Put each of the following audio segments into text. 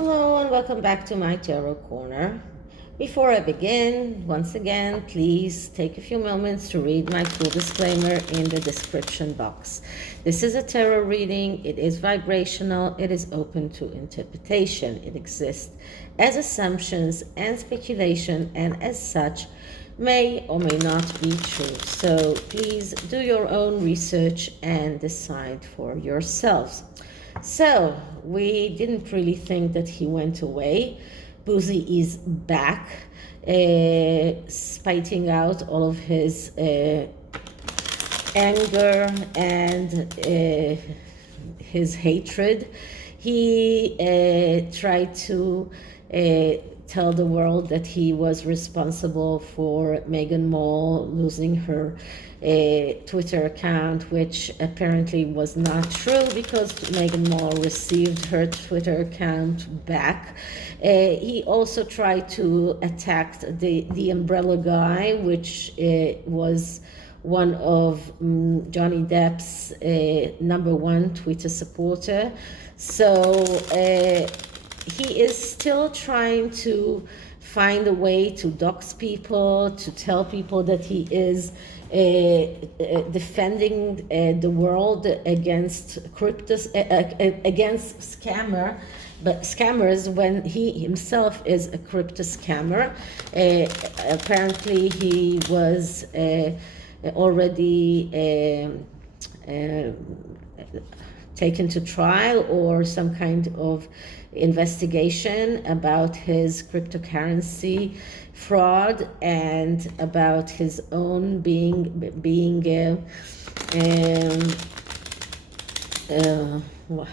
Hello and welcome back to my Tarot Corner. Before I begin, once again, please take a few moments to read my full disclaimer in the description box. This is a tarot reading. It is vibrational. It is open to interpretation. It exists as assumptions and speculation, and as such, may or may not be true. So please do your own research and decide for yourselves. So we didn't really think that he went away. Bouzy is back, spiting out all of his anger and his hatred. He tried to tell the world that he was responsible for Meghan losing her Twitter account, which apparently was not true because Meghan received her Twitter account back. He also tried to attack the umbrella guy, which was one of Johnny Depp's #1 Twitter supporter. So he is still trying to find a way to dox people, to tell people that he is defending the world against against scammers when he himself is a crypto scammer. Apparently he was already taken to trial or some kind of investigation about his cryptocurrency fraud and about his own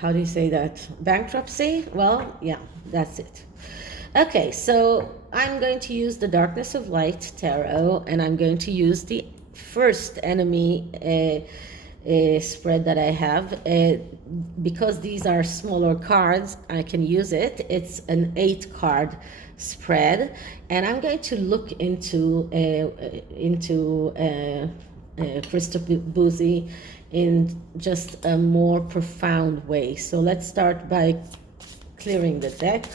how do you say that, bankruptcy? Well, yeah, that's it. Okay, so I'm going to use the Darkness of Light tarot, and I'm going to use the first enemy spread that I have. Because these are smaller cards, I can use it. It's an 8-card spread, and I'm going to look into Christopher Bouzy in just a more profound way. So let's start by clearing the deck.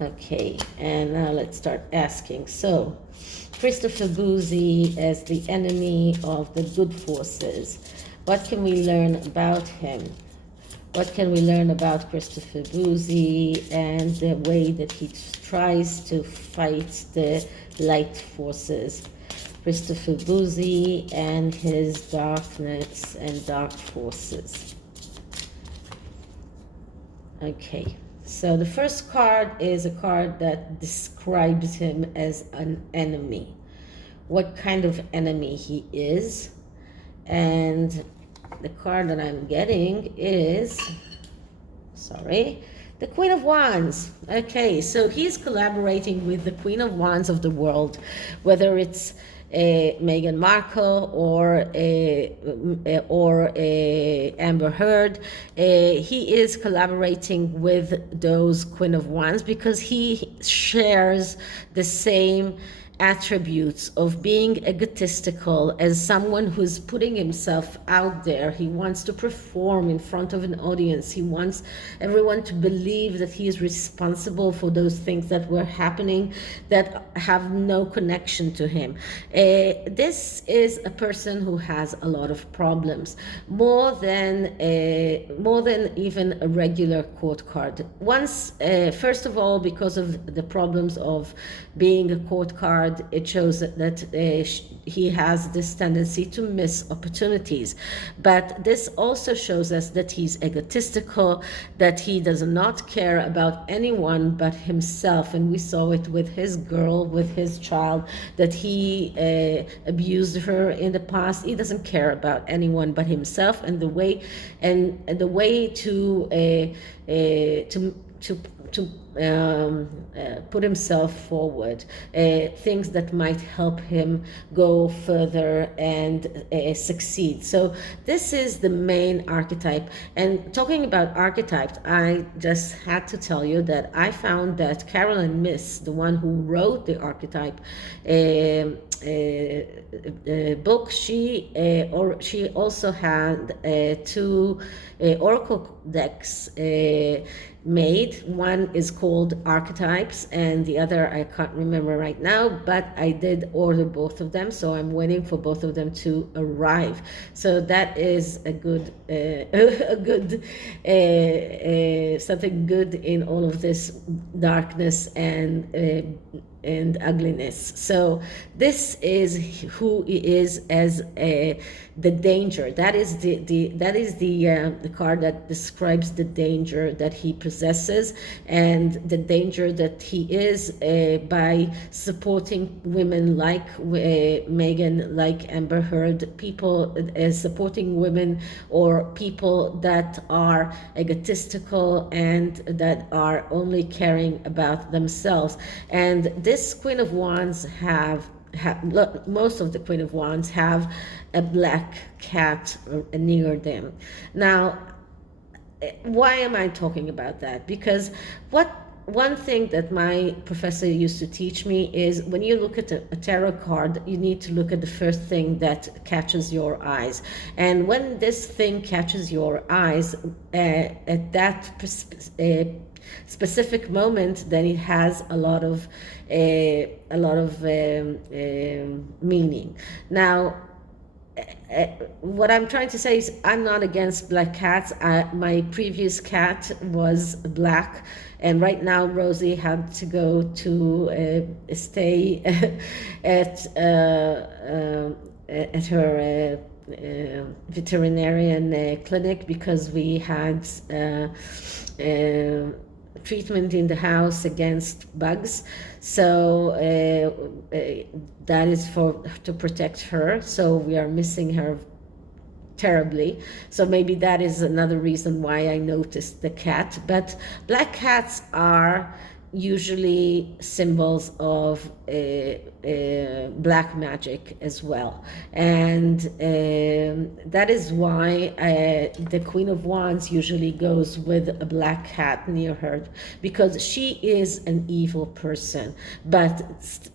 Okay, and now let's start asking. So, Christopher Bouzy as the enemy of the good forces. What can we learn about him? What can we learn about Christopher Bouzy and the way that he tries to fight the light forces? Christopher Bouzy and his darkness and dark forces. Okay. So the first card is a card that describes him as an enemy, what kind of enemy he is. And the card that I'm getting is, the Queen of Wands. Okay, so he's collaborating with the Queen of Wands of the world, whether it's Meghan Markle or Amber Heard. He is collaborating with those Queen of Wands because he shares the same attributes of being egotistical, as someone who's putting himself out there. He wants to perform in front of an audience. He wants everyone to believe that he is responsible for those things that were happening that have no connection to him. This is a person who has a lot of problems, more than even a regular court card. First of all, because of the problems of being a court card, it shows that he has this tendency to miss opportunities. But this also shows us that he's egotistical, that he does not care about anyone but himself. And we saw it with his girl, with his child, that he abused her in the past. He doesn't care about anyone but himself, and the way to put himself forward, things that might help him go further and succeed. So this is the main archetype. And talking about archetypes, I just had to tell you that I found that Carolyn Myss, the one who wrote the archetype book, she also had two oracle decks made. One is called Archetypes and the other I can't remember right now, but I did order both of them, so I'm waiting for both of them to arrive. So that is a good a good something good in all of this darkness and ugliness. So this is who he is as the danger. That is the card that describes the danger that he possesses and the danger that he is by supporting women like Meghan, like Amber Heard, people supporting women or people that are egotistical and that are only caring about themselves. And this Queen of Wands most of the Queen of Wands have a black cat near them. Now, why am I talking about that? Because one thing that my professor used to teach me is when you look at a tarot card, you need to look at the first thing that catches your eyes. And when this thing catches your eyes at that specific moment, then it has a lot of meaning. Now, what I'm trying to say is I'm not against black cats. My previous cat was black, and right now Rosie had to go to stay at her veterinarian clinic because we had treatment in the house against bugs. So that is to protect her. So we are missing her terribly. So maybe that is another reason why I noticed the cat. But black cats are usually symbols of black magic as well, and that is why the Queen of Wands usually goes with a black cat near her, because she is an evil person, but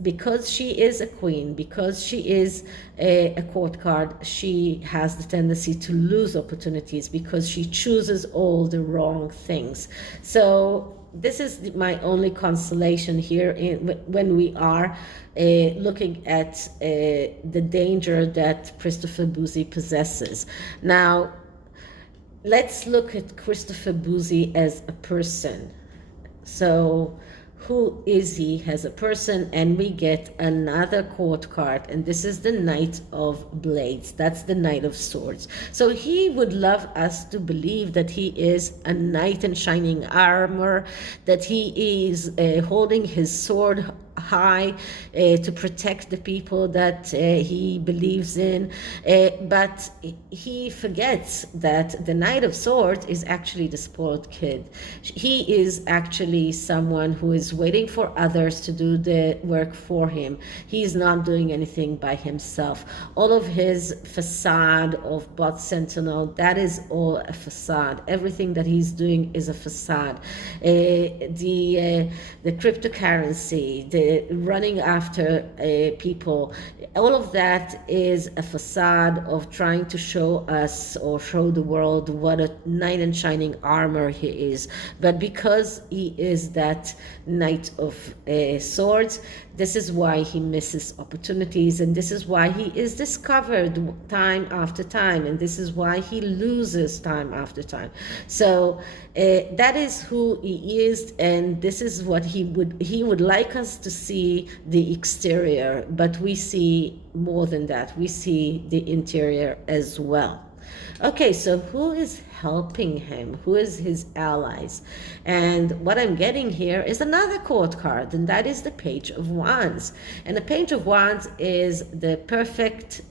because she is a queen, because she is a court card, she has the tendency to lose opportunities because she chooses all the wrong things. So this is my only consolation here when we are looking at the danger that Christopher Bouzy possesses. Now, let's look at Christopher Bouzy as a person. So, who is he as a person? And we get another court card, and this is the Knight of Blades. That's the Knight of Swords. So he would love us to believe that he is a knight in shining armor, that he is holding his sword high to protect the people that he believes in, but he forgets that the Knight of Swords is actually the spoiled kid. He is actually someone who is waiting for others to do the work for him. He's not doing anything by himself. All of his facade of bot sentinel, that is all a facade. Everything that he's doing is a facade. The cryptocurrency, the running after people, all of that is a facade of trying to show us or show the world what a knight in shining armor he is. But because he is that Knight of Swords, this is why he misses opportunities, and this is why he is discovered time after time, and this is why he loses time after time. So that is who he is, and this is what he would like us to see, the exterior, but we see more than that. We see the interior as well. Okay, so who is helping him? Who is his allies? And what I'm getting here is another court card, and that is the Page of Wands. And the Page of Wands is the perfect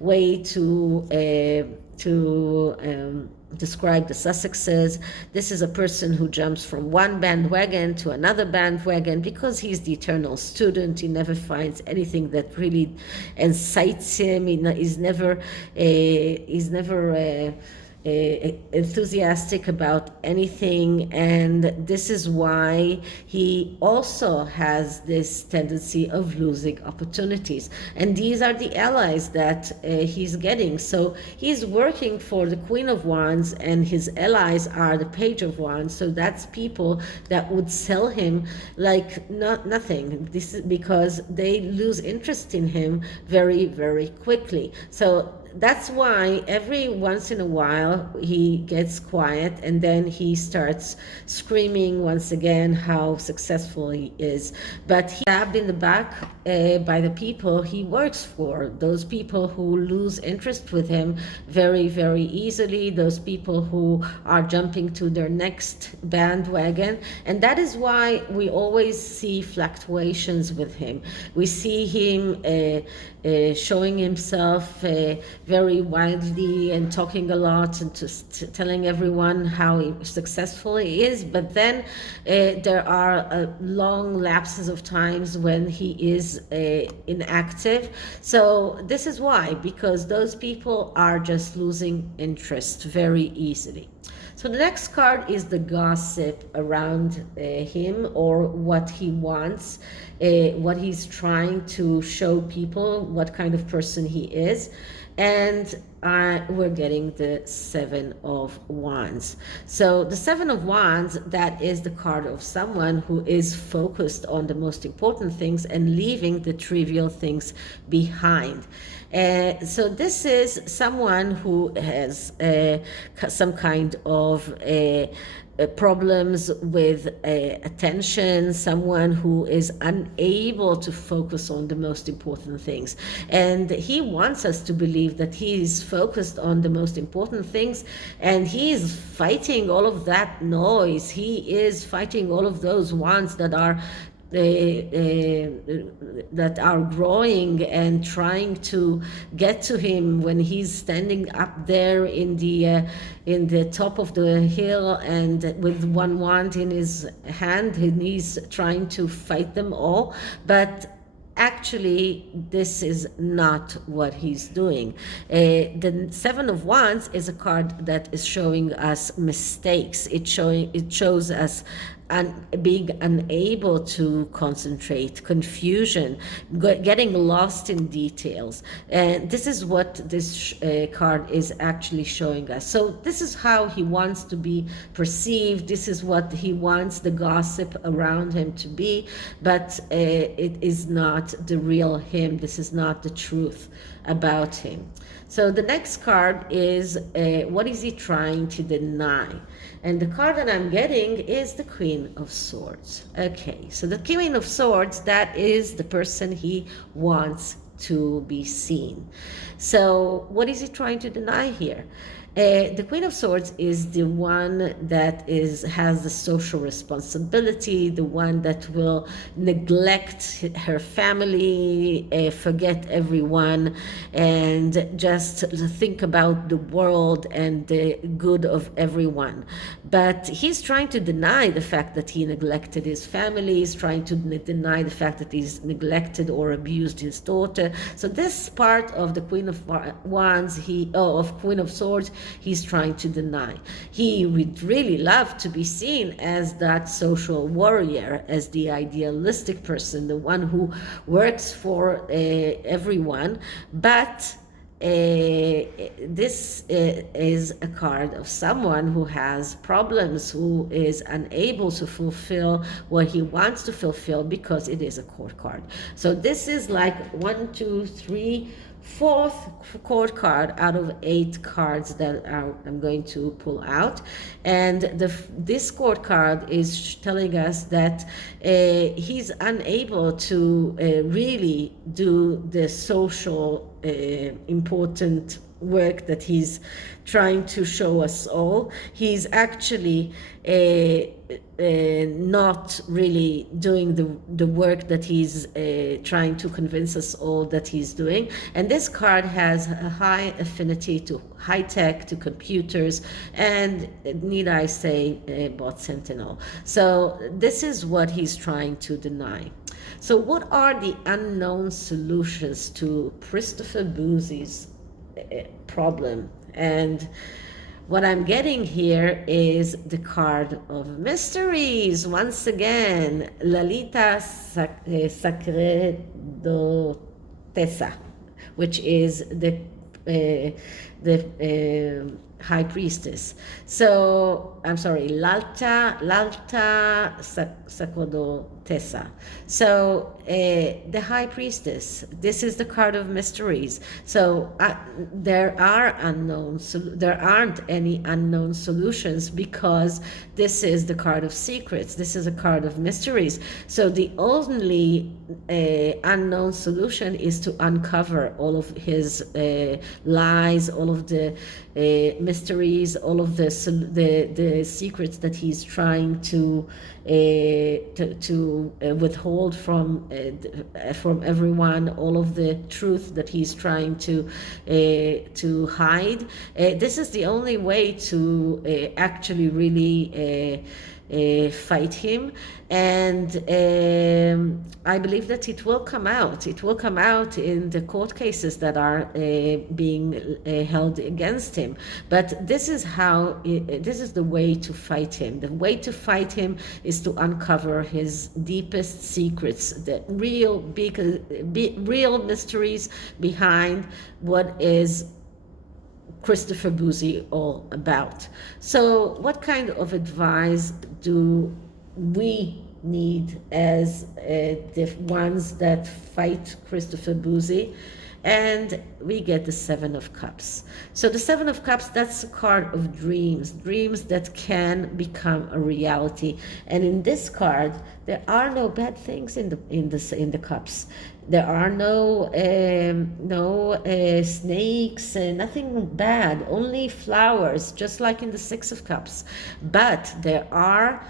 way to describe the Sussexes. This is a person who jumps from one bandwagon to another bandwagon because he's the eternal student. He never finds anything that really incites him. He's never enthusiastic about anything, and this is why he also has this tendency of losing opportunities, and these are the allies that he's getting. So he's working for the Queen of Wands, and his allies are the Page of Wands. So that's people that would sell him like nothing. This is because they lose interest in him very, very quickly. So that's why every once in a while he gets quiet, and then he starts screaming once again how successful he is. But he's stabbed in the back by the people he works for, those people who lose interest with him very, very easily, those people who are jumping to their next bandwagon. And that is why we always see fluctuations with him. We see him showing himself very widely and talking a lot and telling everyone how successful he is, but then there are long lapses of times when he is inactive. So this is why, because those people are just losing interest very easily. So the next card is the gossip around him, or what he wants, what he's trying to show people, what kind of person he is. And we're getting the Seven of Wands. So the Seven of Wands, that is the card of someone who is focused on the most important things and leaving the trivial things behind. So this is someone who has some kind of problems with attention, someone who is unable to focus on the most important things. And he wants us to believe that he is focused on the most important things, and he is fighting all of that noise. He is fighting all of those wands that are growing and trying to get to him when he's standing up there in the top of the hill, and with one wand in his hand, and he's trying to fight them all. But actually, this is not what he's doing. The Seven of Wands is a card that is showing us mistakes. It shows us being unable to concentrate, confusion, getting lost in details. And this is what this card is actually showing us. So this is how he wants to be perceived. This is what he wants the gossip around him to be, but it is not the real him. This is not the truth about him. So the next card is what is he trying to deny? And the card that I'm getting is the Queen of Swords. Okay, so the Queen of Swords, that is the person he wants to be seen. So what is he trying to deny here? The Queen of Swords is the one that has the social responsibility, the one that will neglect her family, forget everyone, and just think about the world and the good of everyone. But he's trying to deny the fact that he neglected his family. He's trying to deny the fact that he's neglected or abused his daughter. So this part of the Queen of Wands, of Queen of Swords, he's trying to deny. He would really love to be seen as that social warrior, as the idealistic person, the one who works for everyone. But this is a card of someone who has problems, who is unable to fulfill what he wants to fulfill, because it is a court card. So this is like 1, 2, 3, fourth court card out of 8 cards that I'm going to pull out. And this court card is telling us that he's unable to really do the social important work that he's trying to show us all. He's actually not really doing the work that he's trying to convince us all that he's doing. And this card has a high affinity to high tech, to computers, and need I say, bot sentinel. So this is what he's trying to deny. So what are the unknown solutions to Christopher Bouzy's problem? And what I'm getting here is the card of mysteries. Once again, Lalita Sacerdotessa, which is the high priestess. So I'm sorry, Lalta Sacerdotessa. So the high priestess. This is the card of mysteries. So there aren't any unknown solutions, because this is the card of secrets. This is a card of mysteries. So the only unknown solution is to uncover all of his lies, all of the mysteries, all of the secrets that he's trying to withhold from everyone, all of the truth that he's trying to hide. This is the only way to actually really fight him, and I believe that it will come out. It will come out in the court cases that are being held against him. But this is the way to fight him. The way to fight him is to uncover his deepest secrets, the real mysteries behind what is Christopher Bouzy all about. So what kind of advice do we need as the ones that fight Christopher Bouzy? And we get the Seven of Cups. So the Seven of Cups, that's a card of dreams that can become a reality. And in this card, there are no bad things in the cups. There are no snakes, nothing bad, only flowers, just like in the Six of Cups. But there are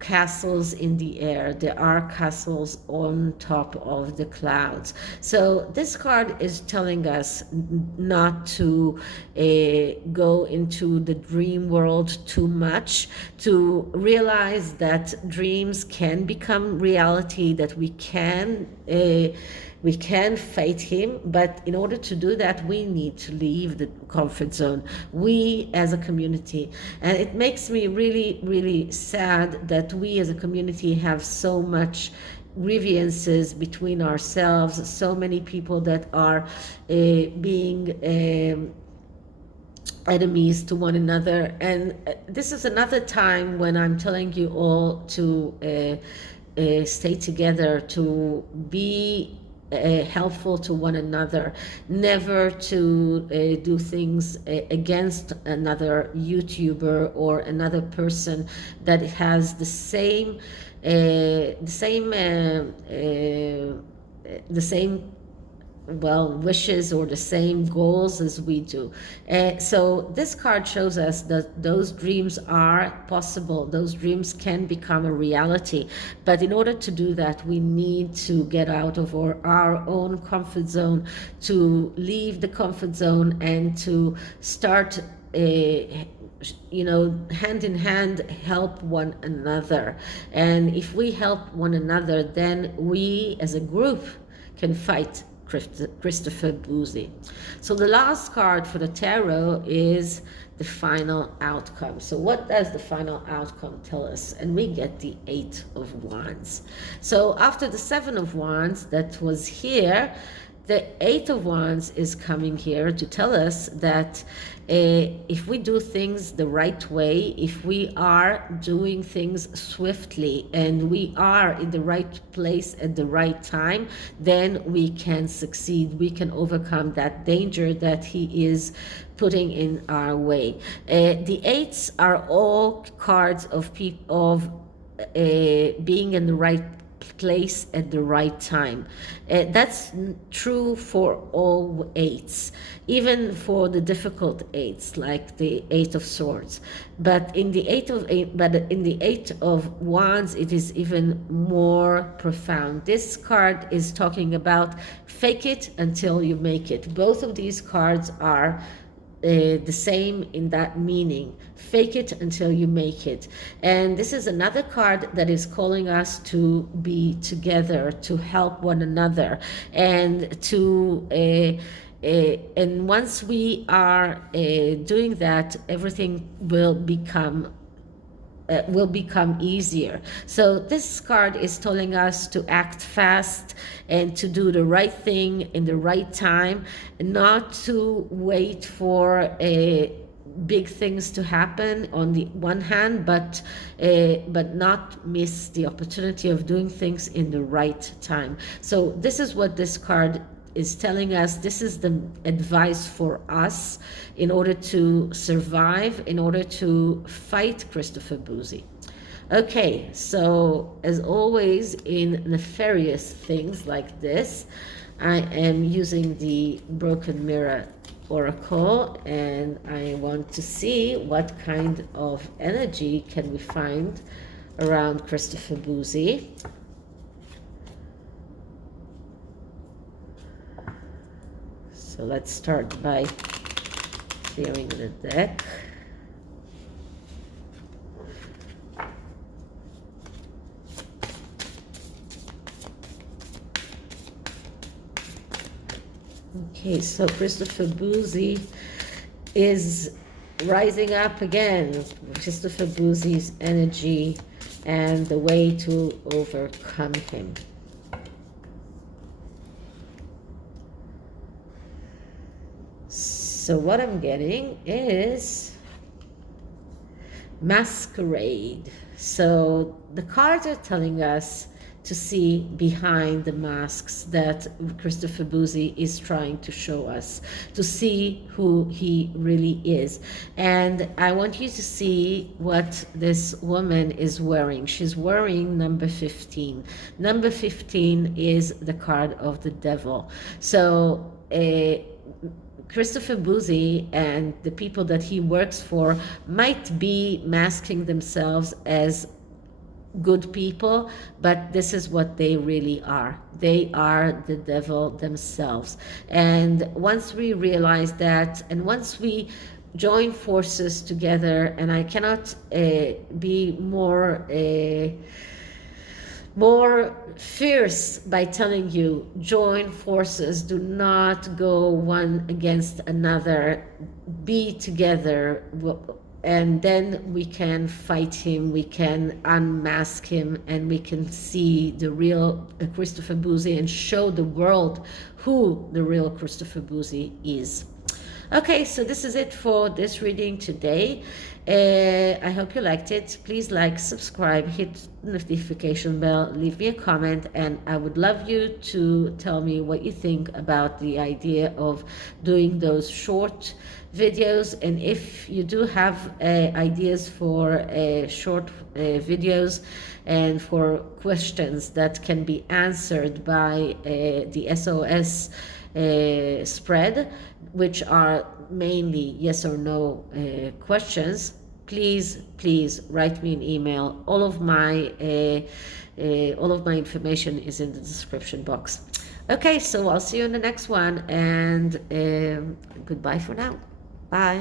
castles in the air. There are castles on top of the clouds. So this card is telling us not to go into the dream world too much, to realize that dreams can become reality, that we can fight him, but in order to do that, we need to leave the comfort zone, we as a community. And it makes me really, really sad that we as a community have so much grievances between ourselves, so many people that are being enemies to one another. And this is another time when I'm telling you all to stay together, to be helpful to one another, never to do things against another YouTuber or another person that has the same wishes or the same goals as we do. So this card shows us that those dreams are possible. Those dreams can become a reality. But in order to do that, we need to get out of our own comfort zone, to leave the comfort zone and to start hand in hand, help one another. And if we help one another, then we as a group can fight Christopher Bouzy. So the last card for the tarot is the final outcome. So what does the final outcome tell us? And we get the Eight of Wands. So after the Seven of Wands that was here, the Eight of Wands is coming here to tell us that if we do things the right way, if we are doing things swiftly and we are in the right place at the right time, then we can succeed. We can overcome that danger that he is putting in our way. The eights are all cards of being in the right place at the right time. That's true for all eights, even for the difficult eights, like the Eight of Swords. But in the Eight of Wands, it is even more profound. This card is talking about fake it until you make it. Both of these cards are the same in that meaning. Fake it until you make it. And this is another card that is calling us to be together, to help one another, and to and once we are doing that, everything will become easier. So this card is telling us to act fast and to do the right thing in the right time, not to wait for big things to happen on the one hand, but not miss the opportunity of doing things in the right time. So this is what this card is telling us. This is the advice for us in order to survive, in order to fight Christopher Bouzy. Okay, so as always in nefarious things like this, I am using the Broken Mirror Oracle, and I want to see what kind of energy can we find around Christopher Bouzy. So let's start by clearing the deck. Okay, so Christopher Bouzy is rising up again. Christopher Bouzy's energy and the way to overcome him. So what I'm getting is masquerade. So the cards are telling us to see behind the masks that Christopher Bouzy is trying to show us, to see who he really is. And I want you to see what this woman is wearing. She's wearing number 15. Number 15 is the card of the devil. So Christopher Bouzy and the people that he works for might be masking themselves as good people, but this is what they really are. They are the devil themselves. And once we realize that, and once we join forces together, and I cannot be more fierce by telling you, join forces, do not go one against another, be together, and then we can fight him, we can unmask him, and we can see the real Christopher Bouzy and show the world who the real Christopher Bouzy is. Okay, so this is it for this reading today. I hope you liked it. Please like, subscribe, hit the notification bell, leave me a comment, and I would love you to tell me what you think about the idea of doing those short videos. And if you do have ideas for short videos and for questions that can be answered by the SOS spread, which are mainly yes or no questions, please write me an email. All of my information is in the description box. Okay, so I'll see you in the next one, and goodbye for now. Bye.